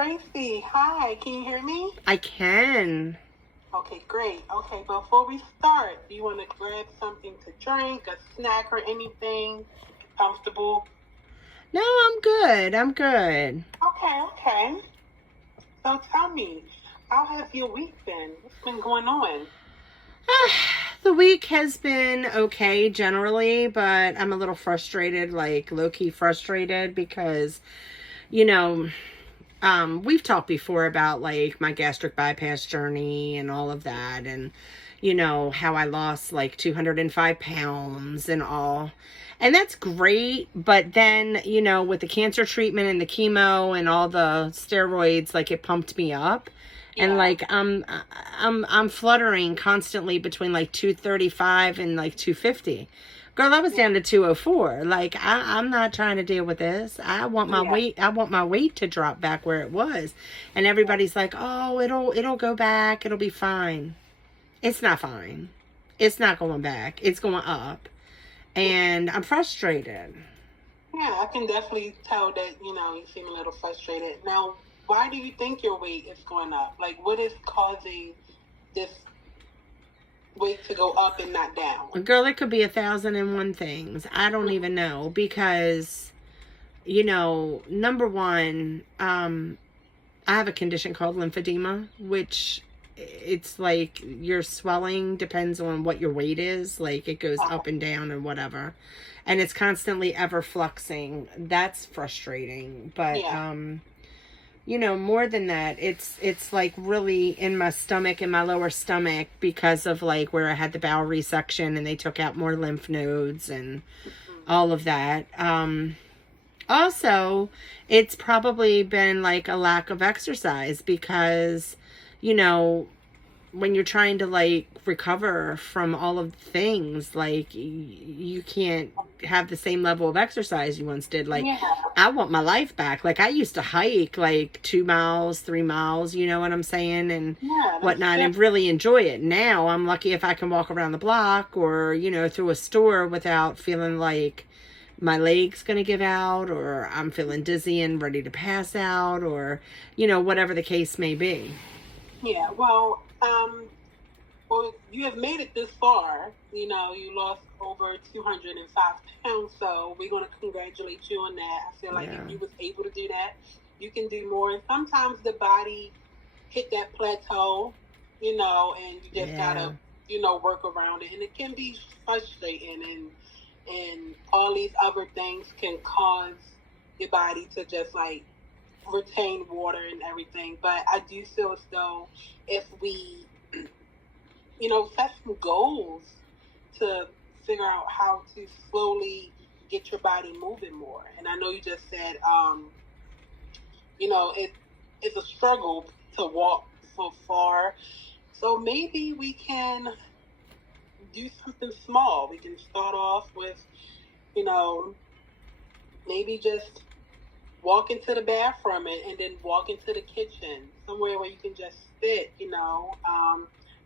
Tracy, hi, can you hear me? I can. Okay, great. Okay, before we start, do you want to grab something to drink, a snack, or anything comfortable? No, I'm good. I'm good. Okay. So tell me, how has your week been? What's been going on? The week has been okay generally, but I'm a little frustrated, like low-key frustrated because, you know, we've talked before about like my gastric bypass journey and all of that, and how I lost like 205 pounds and all. And that's great, but then, with the cancer treatment and the chemo and all the steroids, like it pumped me up. And like I'm fluttering constantly between like 235 and like 250. Girl, I was down to 204. Like I'm not trying to deal with this. I want my weight. I want my weight to drop back where it was. And everybody's like, "Oh, it'll go back. It'll be fine." It's not fine. It's not going back. It's going up. And I'm frustrated. Yeah, I can definitely tell that, you seem a little frustrated. Now, why do you think your weight is going up? Like, what is causing this weight to go up and not down? Girl, it could be 1,001 things. I don't even know because, number one, I have a condition called lymphedema, which it's like your swelling depends on what your weight is. Like it goes up and down and whatever. And it's constantly ever fluxing. That's frustrating. But, more than that, it's like really in my stomach, in my lower stomach, because of like where I had the bowel resection and they took out more lymph nodes and all of that. Also, it's probably been like a lack of exercise because, when you're trying to like recover from all of the things, like you can't have the same level of exercise you once did. Like I want my life back. Like I used to hike like 2 miles, 3 miles, you know what I'm saying? And whatnot, and really enjoy it. Now I'm lucky if I can walk around the block or, through a store without feeling like my leg's going to give out or I'm feeling dizzy and ready to pass out or, whatever the case may be. Yeah, well, you have made it this far. You lost over 205 pounds, so we're going to congratulate you on that. I feel like if you was able to do that, you can do more. And sometimes the body hit that plateau, and you just gotta, work around it. And it can be frustrating, and all these other things can cause your body to just like retain water and everything. But I do feel as though if we set some goals to figure out how to slowly get your body moving more. And I know you just said it's a struggle to walk so far, so maybe we can do something small. We can start off with maybe just walk into the bathroom and then walk into the kitchen, somewhere where you can just sit,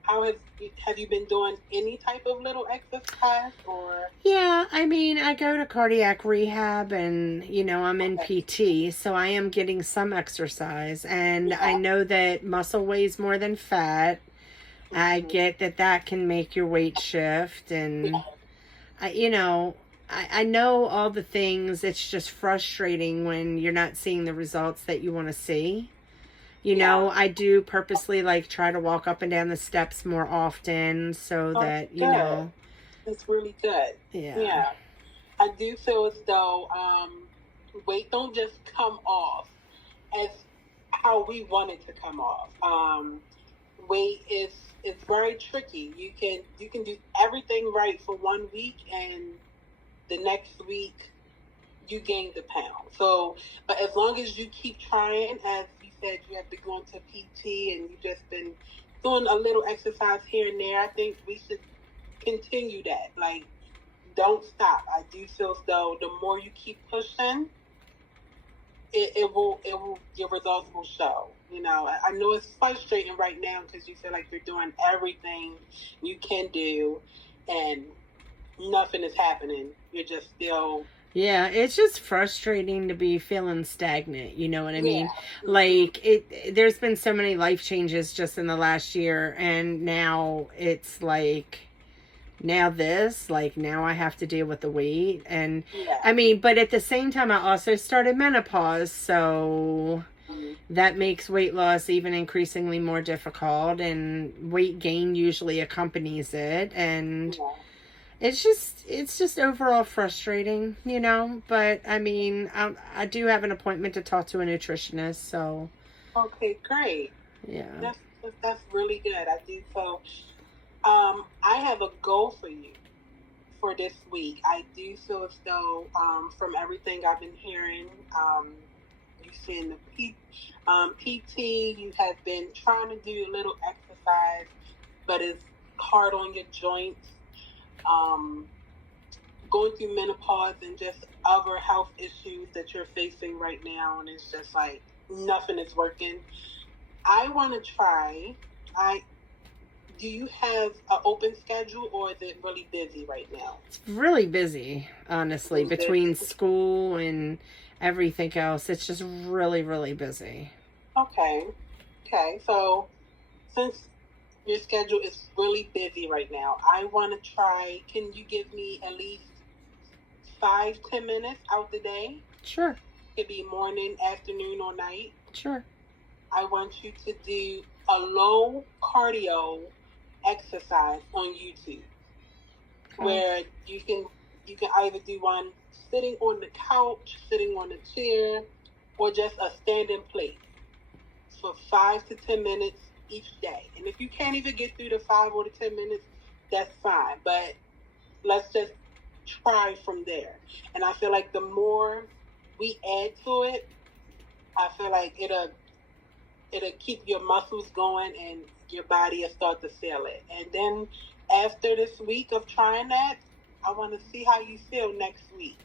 how have you been doing any type of little exercise or? Yeah, I mean, I go to cardiac rehab and, I'm in PT, so I am getting some exercise. And I know that muscle weighs more than fat. I get that can make your weight shift. And, I know all the things. It's just frustrating when you're not seeing the results that you want to see. I do purposely like try to walk up and down the steps more often so that, It's really good. Yeah. I do feel as though weight don't just come off as how we want it to come off. Weight is very tricky. You can do everything right for 1 week and the next week you gain the pound. So, but as long as you keep trying, as you said, you have been going to PT and you've just been doing a little exercise here and there, I think we should continue that. Like, don't stop. I do feel as though the more you keep pushing, your results will show. I know it's frustrating right now because you feel like you're doing everything you can do and nothing is happening. You're just still Yeah, it's just frustrating to be feeling stagnant, you know what I mean? Yeah. Like there's been so many life changes just in the last year, and now it's like now this, like now I have to deal with the weight. And Yeah. I mean, but at the same time I also started menopause, so that makes weight loss even increasingly more difficult, and weight gain usually accompanies it. And Yeah. it's just overall frustrating, you know. But I mean, I do have an appointment to talk to a nutritionist, so Okay, great. yeah. That's really good. I do so. I have a goal for you for this week. I do feel as though, from everything I've been hearing, you seeing the PT, you have been trying to do a little exercise, but it's hard on your joints. Um, Going through menopause and just other health issues that you're facing right now, and it's just like nothing is working. I want to try. I Do you have an open schedule, or is it really busy right now? It's really busy, honestly, Really between busy. school and everything else. It's just really, really busy. Okay. Okay. So since your schedule is really busy right now, I want to try. Can you give me at least 5, 10 minutes out the day? Sure. It could be morning, afternoon, or night. Sure. I want you to do a low cardio exercise on YouTube, where you can either do one sitting on the couch, sitting on the chair, or just a standing plate for 5 to 10 minutes each day. And if you can't even get through the 5 or the 10 minutes, that's fine. But let's just try from there. And I feel like the more we add to it, I feel like it'll keep your muscles going and your body will start to feel it. And then after this week of trying that, I want to see how you feel next week.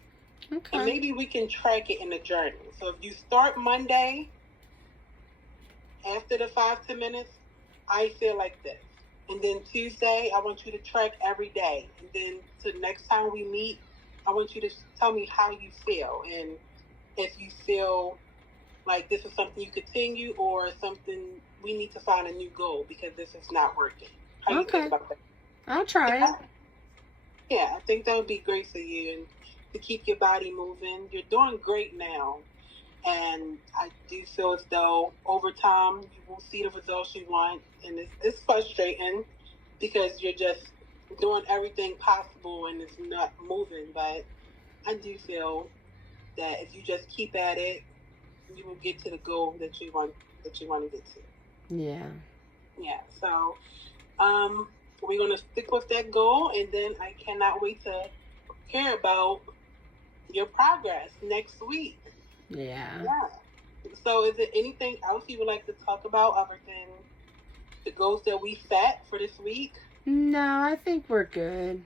Okay. And maybe we can track it in the journal. So if you start Monday, after the 5 to 10 minutes, I feel like this. And then Tuesday, I want you to track every day. And then to next time we meet, I want you to tell me how you feel. And if you feel like this is something you continue, or something we need to find a new goal because this is not working. How do you think about that? I'll try it. Yeah, I think that would be great for you, and to keep your body moving. You're doing great now, and I do feel as though over time you will see the results you want. And it's frustrating because you're just doing everything possible and it's not moving. But I do feel that if you just keep at it, you will get to the goal that you want to get to. Yeah. Yeah. So we're gonna stick with that goal, and then I cannot wait to hear about your progress next week. Yeah. Yeah. So is there anything else you would like to talk about other than the goals that we set for this week? No, I think we're good.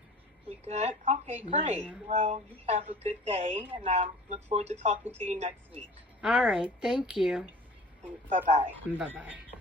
We good? Okay, great. Yeah. Well, you have a good day, and I look forward to talking to you next week. All right. Thank you. Bye-bye. Bye bye.